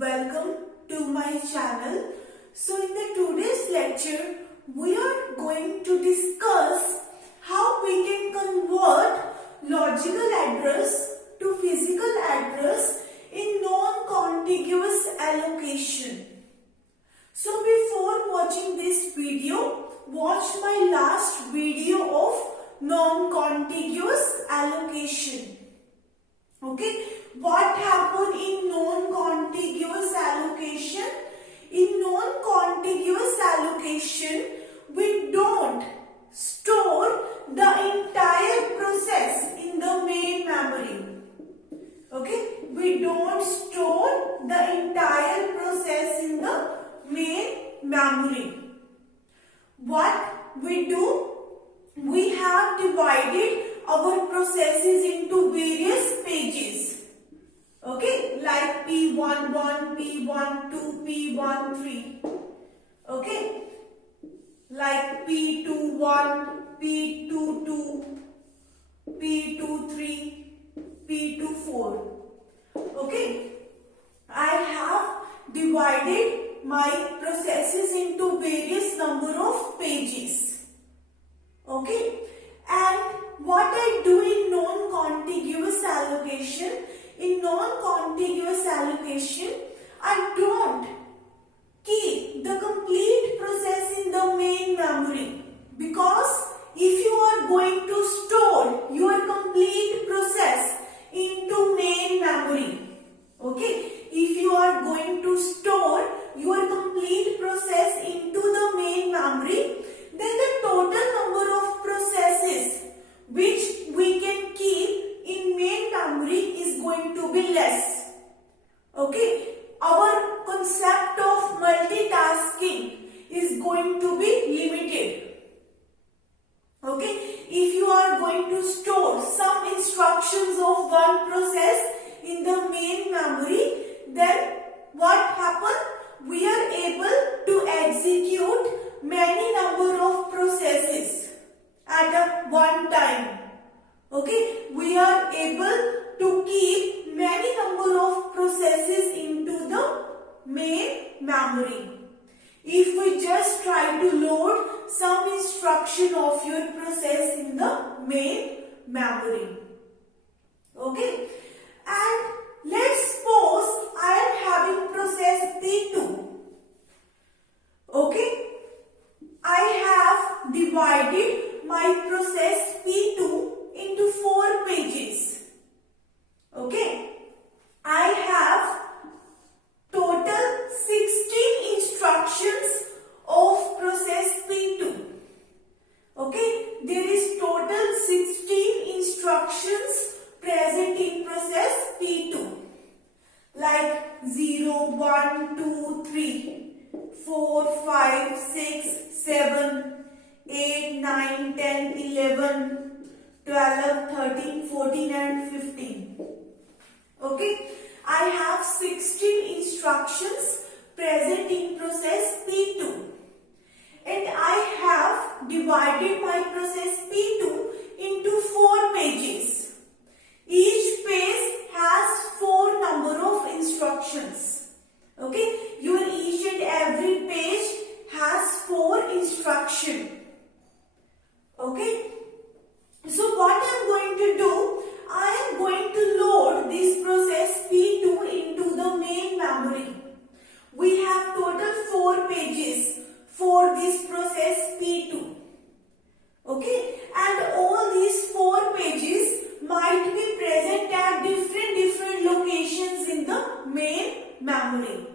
welcome to my channel. So in the today's lecture, we are going to discuss how we can convert logical address to physical address in non-contiguous allocation. So before watching this video, watch my last video of non-contiguous allocation. Okay, what happened in non-contiguous allocation? In non-contiguous allocation, we don't store the entire process in the main memory. Okay, we don't store the entire process in the main memory. What we do? We have divided our processes into various pages. Okay, like P11, P12, P13. Okay, like P21, P22, P23, P24. Okay, I have divided my processes into various number of pages. Okay, and what I do in non-contiguous allocation, I don't keep the complete process in the main memory, because if you are going to store your complete process into main memory, okay, if you are going to store your complete process into the main memory, then the total number of processes which we can keep in main memory is going to be less. Okay, our concept of multitasking is going to be limited. Okay, if you are going to store some instructions of one process in the main memory, then what happens? We are able to execute many number of processes at a one time. Okay, we are able to keep many number of processes into the main memory. If we just try to load some instruction of your process in the main memory. Okay, and let's suppose I am having process P2. Okay, I have divided my process P2 into 4 pages. Okay, I have total 16 instructions of process P2. Okay, there is total 16 instructions present in process P2, like 0, 1, 2, 3, 4, 5, 6, 7, 8, 9, 10, 11, 12, 13, 14 and 15. Okay, I have 16 instructions present in process P2, and I have divided my process P2 into 4 pages. Each page has 4 number of instructions. Okay, your each and every page has 4 instructions. Okay, so what I am going to do, I am going to load this process P2 into the main memory. We have total 4 pages for this process P2. Okay, and all these 4 pages might be present at different locations in the main memory.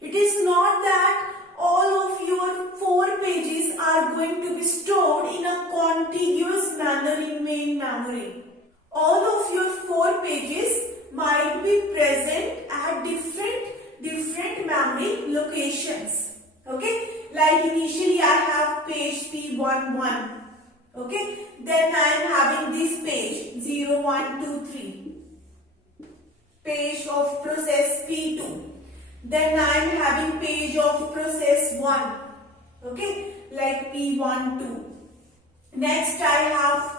It is not that all of your 4 pages are going to be stored in a contiguous manner in main memory. All of your 4 pages might be present at different memory locations. Okay, like initially I have page P11. Okay, then I am having this page 0, 1, 2, 3, page of process P2. Then I am having page of process 1. Okay, like P12. Next I have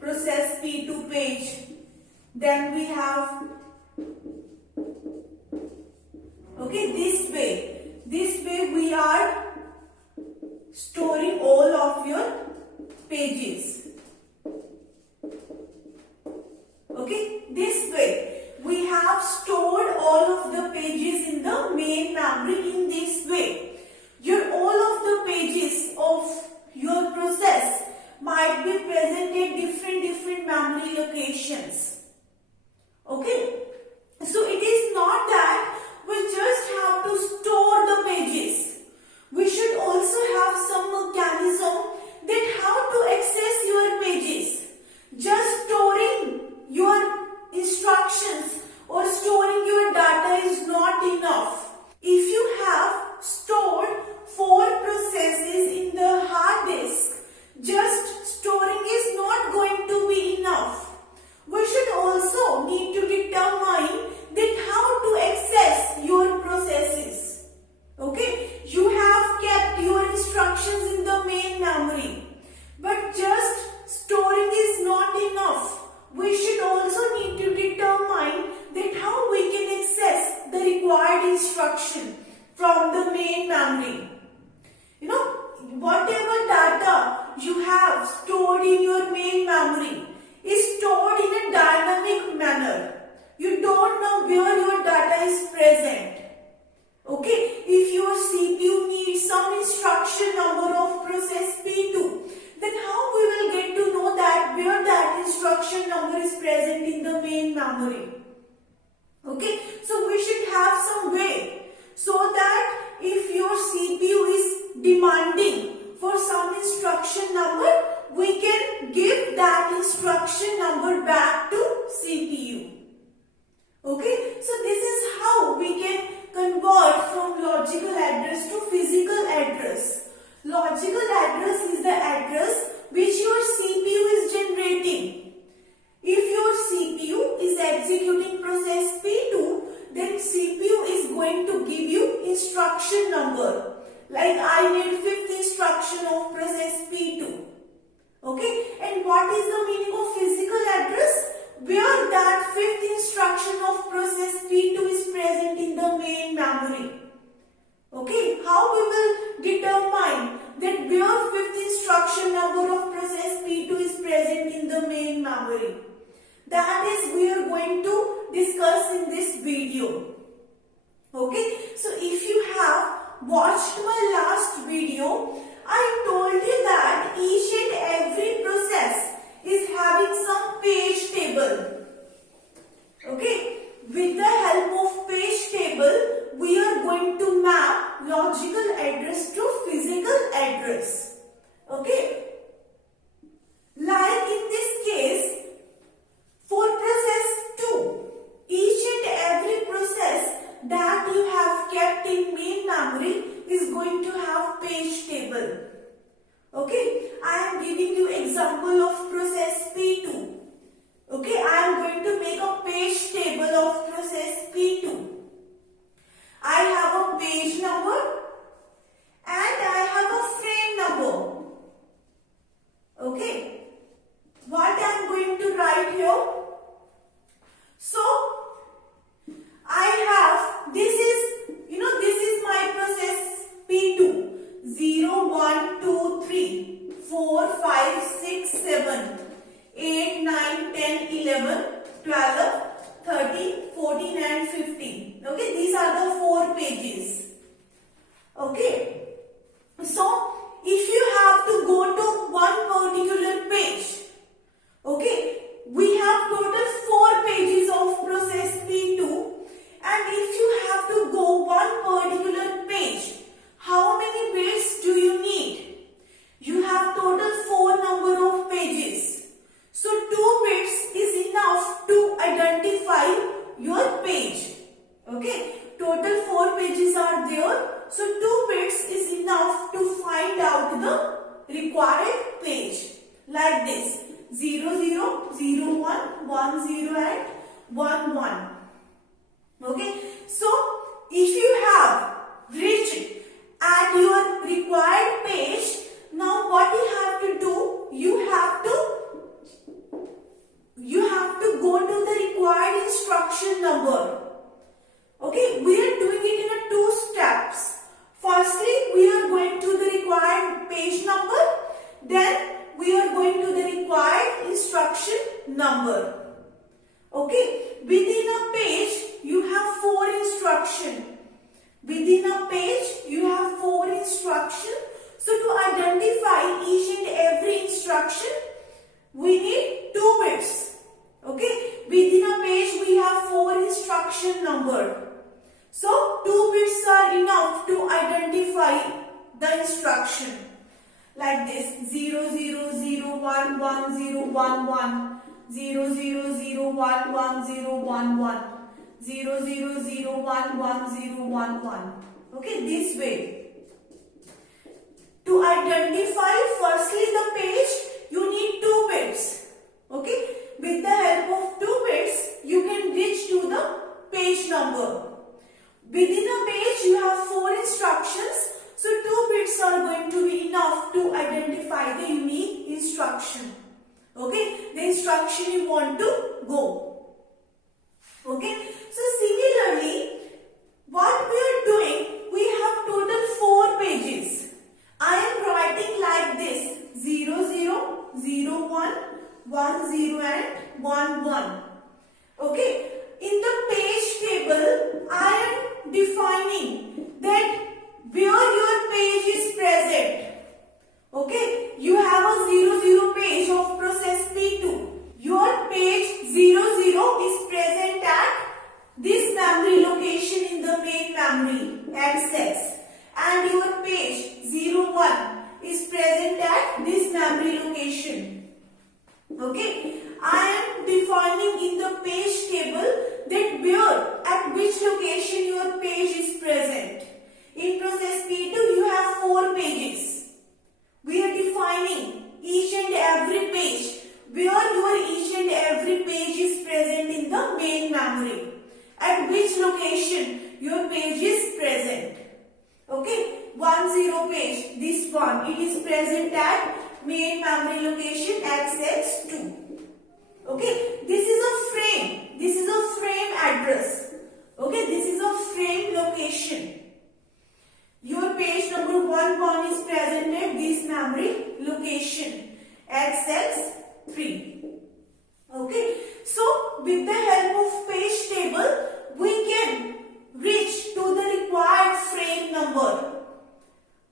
process P2 page. Then we have Okay, this way we are storing all of your pages. Okay, this way we have stored all of the pages in the main memory. In this way, all of the pages of your process might be present at different memory locations. Okay, so it is not that we just have to store the pages. We should also have some mechanism that how to access your pages. Just storing your instructions or storing your data is not enough. If you have stored 4 processes in the hard disk, just storing is not going to be enough. We should also need to determine that how to access your processes. Okay, you have kept your instructions in the main memory, but just storing is not enough. We should also need to determine that how we can access the required instruction from the main memory. Whatever data you have stored in your main memory is stored in a dynamic manner. You don't know where your data is present. Okay, if your CPU needs some instruction number of process P2, then how we will get to know that where that instruction number is present in the main memory? Okay, so we should have some way so that if your CPU is demanding for some instruction number, we can give that instruction number back to CPU. Okay, so this is how we can convert from logical address to physical address. Logical address is the address which your CPU is generating. If your CPU is executing process P2, then CPU is going to give you instruction number. Like I need 5th instruction of process P2. Okay, and what is the meaning of physical address? Where that 5th instruction of process P2 is present in the main memory. Okay, how we will determine that where 5th instruction number of process P2 is present in the main memory? That is we are going to discuss in this video. Okay, so if you have watched my last video, I told you that each and every process is having some page table. Okay, with the help of page table, we are going to map logical address to physical address. Okay, like in this case, for process 2, each and every process that you have kept in main memory is going to have page table. Okay, I am giving you example of process P2. Okay, I am going to make a page table of process P2. I have a page number and I have a frame number. Okay, what I am going to write here? So, I have, this is my process P2. 0, 1, 2, 3, 4, 5, 6, 7, 8, 9, 10, 11, 12, 13, 14 and 15. Okay, these are the 4 pages. Okay, so if you have to go to one particular page, okay, we have total 4 pages of process P2, and if you have to go one particular page, how many bits do you need? You have total 4 number of pages. So 2 bits is enough to identify your page. Okay, total 4 pages are there. So 2 bits is enough to find out the required page. Like this, 0, 0, 0, 1, 1, 0 and 1, 1. Okay, so if you have reached at your required page, now what you have to do, you have to go to the required instruction number. Okay, we are doing it in a page number, then we are going to the required instruction number. Okay, within a page you have 4 instructions. Within a page you have 4 instructions. So to identify each and every instruction, we need 2 bits. Okay, within a page we have 4 instruction number. So 2 bits are enough to identify the instruction. Like this, 0 0 0 1 1 0 1 1, 0 0 0 1 1 0 1 1, 0 0 0 1 1 0 1 1. Okay, this way. To identify firstly the page, you need 2 bits. Okay, with the help of 2 bits, you can reach to the page number. Within a page, you have 4 instructions. So 2 bits are going to be enough to identify the unique instruction. Okay, the instruction you want to go. Okay, so similarly, what we are doing, we have total 4 pages. I am writing like this, 0 0 0 1 1 0 and 1 1. Okay, in the page table, I am defining that where your page is present. Okay, you have a 0 0 page of process P2. Your page 0 0 is present at this memory location in the main memory access, and your page 0 1 is present at this memory location. Okay, I am defining in the page table that where, at which location your page is present. In process P2, you have 4 pages. We are defining each and every page, where your each and every page is present in the main memory. At which location your page is present. Okay, 1 0 page, this one, it is present at main memory location access 2. Okay, this is a frame. This is a frame address. Okay, this is a frame location. Your page number 1 1 is present at this memory location access 3. Okay, so with the help of page table, we can reach to the required frame number.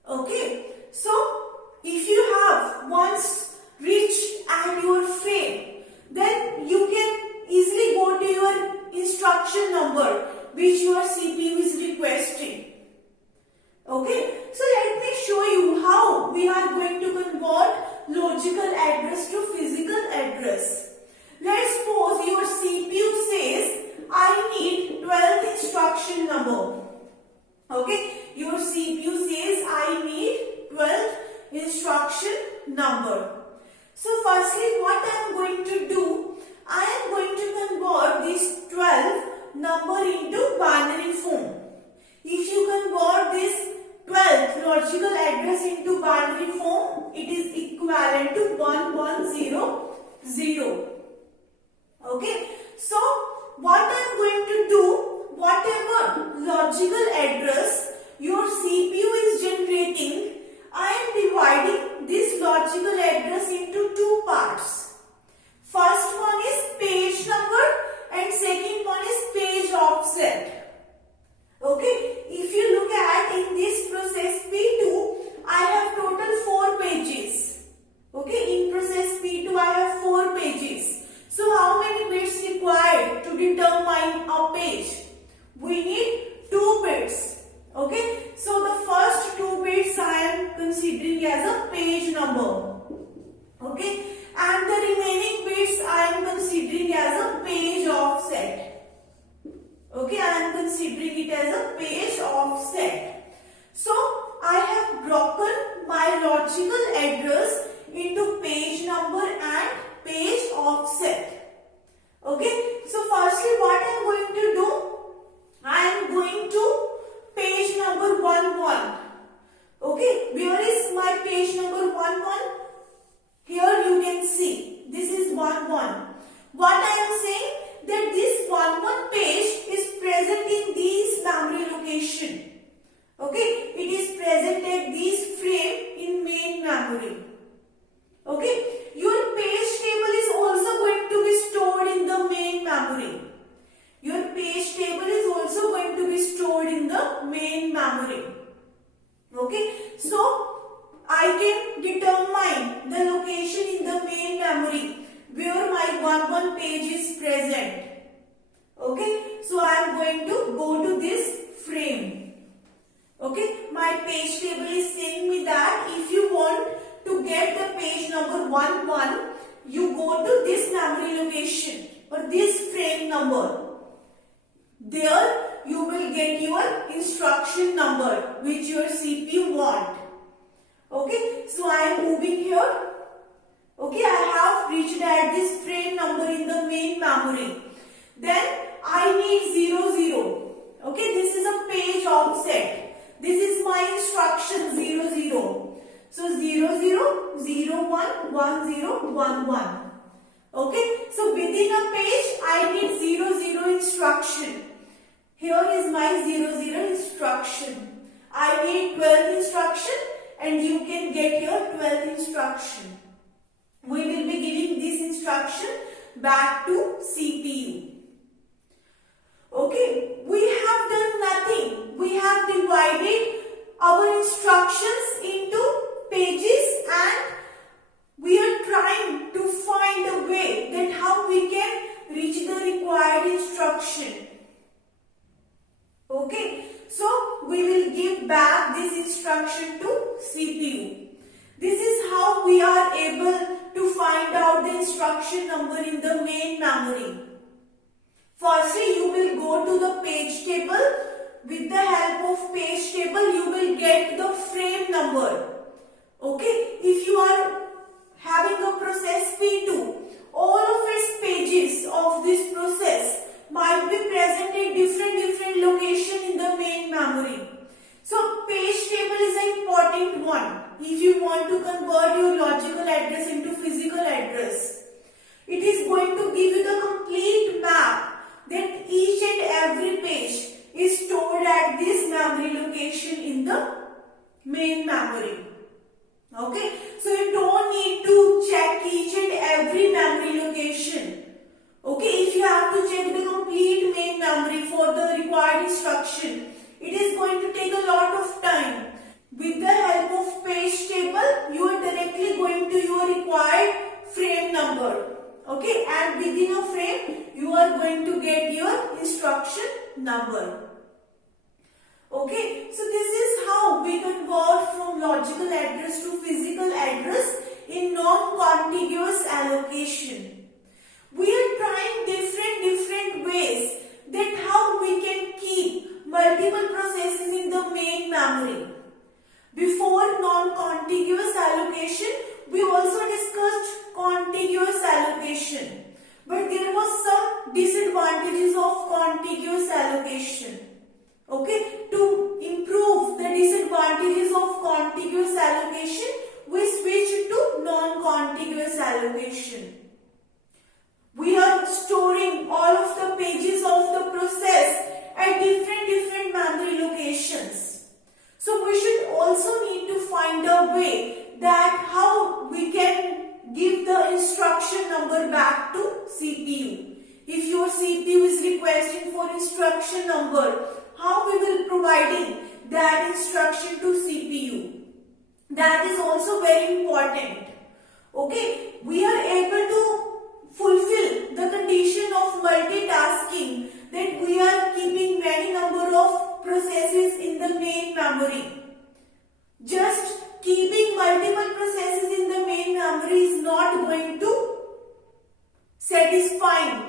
Okay, so if you have once reached at your frame, then you can easily go to your instruction number which your CPU is requesting. Okay, so let me show you how we are going to convert logical address to physical address. Let's suppose your CPU says I need 12th instruction number. Okay, your CPU says I need 12th instruction number. So firstly, what I am going to do, I am going to convert this 12 number into binary form. If you convert this 12th logical address into binary form, it is equivalent to 1100. Okay, so what I am going to do, whatever logical address your CPU is generating, I am dividing this logical address into 2 parts. First one is page number and second one is page offset. Okay, if you look at in this process P2, I have total 4 pages. Okay, in process P2 I have 4 pages. So how many bits required to determine a page? We need 2 bits. Okay, so the first 2 bits I am considering as a page number. Okay, and the remaining bits I am considering as a page offset. Okay, I am considering it as a page offset. So I have broken my logical address into page number and page offset. Okay, so firstly what I am going to do, I am going to page number 1 1. Okay, where is my page number 1 1? Here you can see, this is 1 1. What I am saying, that this 1 1 page is present in this memory location. Okay, it is present at this frame in main page table is also going to be stored in the main memory. Okay, so I can determine the location in the main memory where my 1 page is present. Okay, so I am going to go to this frame. Okay, my page table is saying me that if you want to get the page number 11, you go to this memory location or this frame number. There you will get your instruction number which your CPU want. Okay, so I am moving here. Okay, I have reached at this frame number in the main memory. Then I need 00. Okay, this is a page offset. This is my instruction 00. So 00, 01, 10, 11. Okay, so within a page I need 00 instruction. Here is my 00 instruction. I need 12th instruction and you can get your 12th instruction. We will be giving this instruction back to CPU. Okay, we have done nothing. We have divided our instructions into pages and we are trying to find a way that how we can reach the required instruction. Okay, so we will give back this instruction to CPU. This is how we are able to find out the instruction number in the main memory. Firstly, you will go to the page table. With the help of page table, you will get the frame number. Okay, if you are having a process P2, all of its pages of this process might be present at different location in the main memory. So page table is an important one if you want to convert your logical address into physical address. It is going to give you the complete map that each and every page is stored at this memory location in the main memory. Okay, so you don't need to check each and every memory location. Okay, if you have to check the complete main memory for the required instruction, it is going to take a lot of time. With the help of page table, you are directly going to your required frame number. Okay, and within a frame, you are going to get your instruction number. Okay, so this is how we convert from logical address to physical address in non-contiguous allocation. We are trying different ways that how we can keep multiple processes in the main memory. Before non-contiguous allocation, we also discussed contiguous allocation. But there was some disadvantages of contiguous allocation. Okay, to improve the disadvantages of contiguous allocation, we switched to non-contiguous allocation. We are storing all of the pages of the process at different memory locations. So we should also need to find a way that how we can give the instruction number back to CPU. If your CPU is requesting for instruction number, how we will providing that instruction to CPU? That is also very important. Okay, we are able to fulfill the condition of multitasking that we are keeping many number of processes in the main memory. Just keeping multiple processes in the main memory is not going to satisfy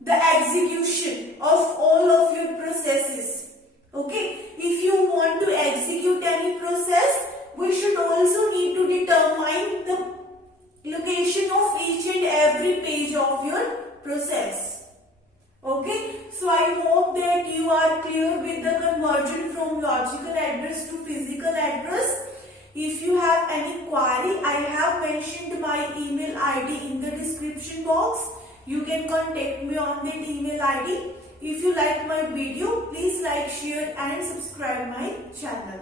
the execution of all of your processes. Okay, if you want to execute any process, we should also need to determine the location of each and every page of your process. Okay, so I hope that you are clear with the conversion from logical address to physical address. If you have any query, I have mentioned my email ID in the description box. You can contact me on that email ID. If you like my video, please like, share and subscribe my channel.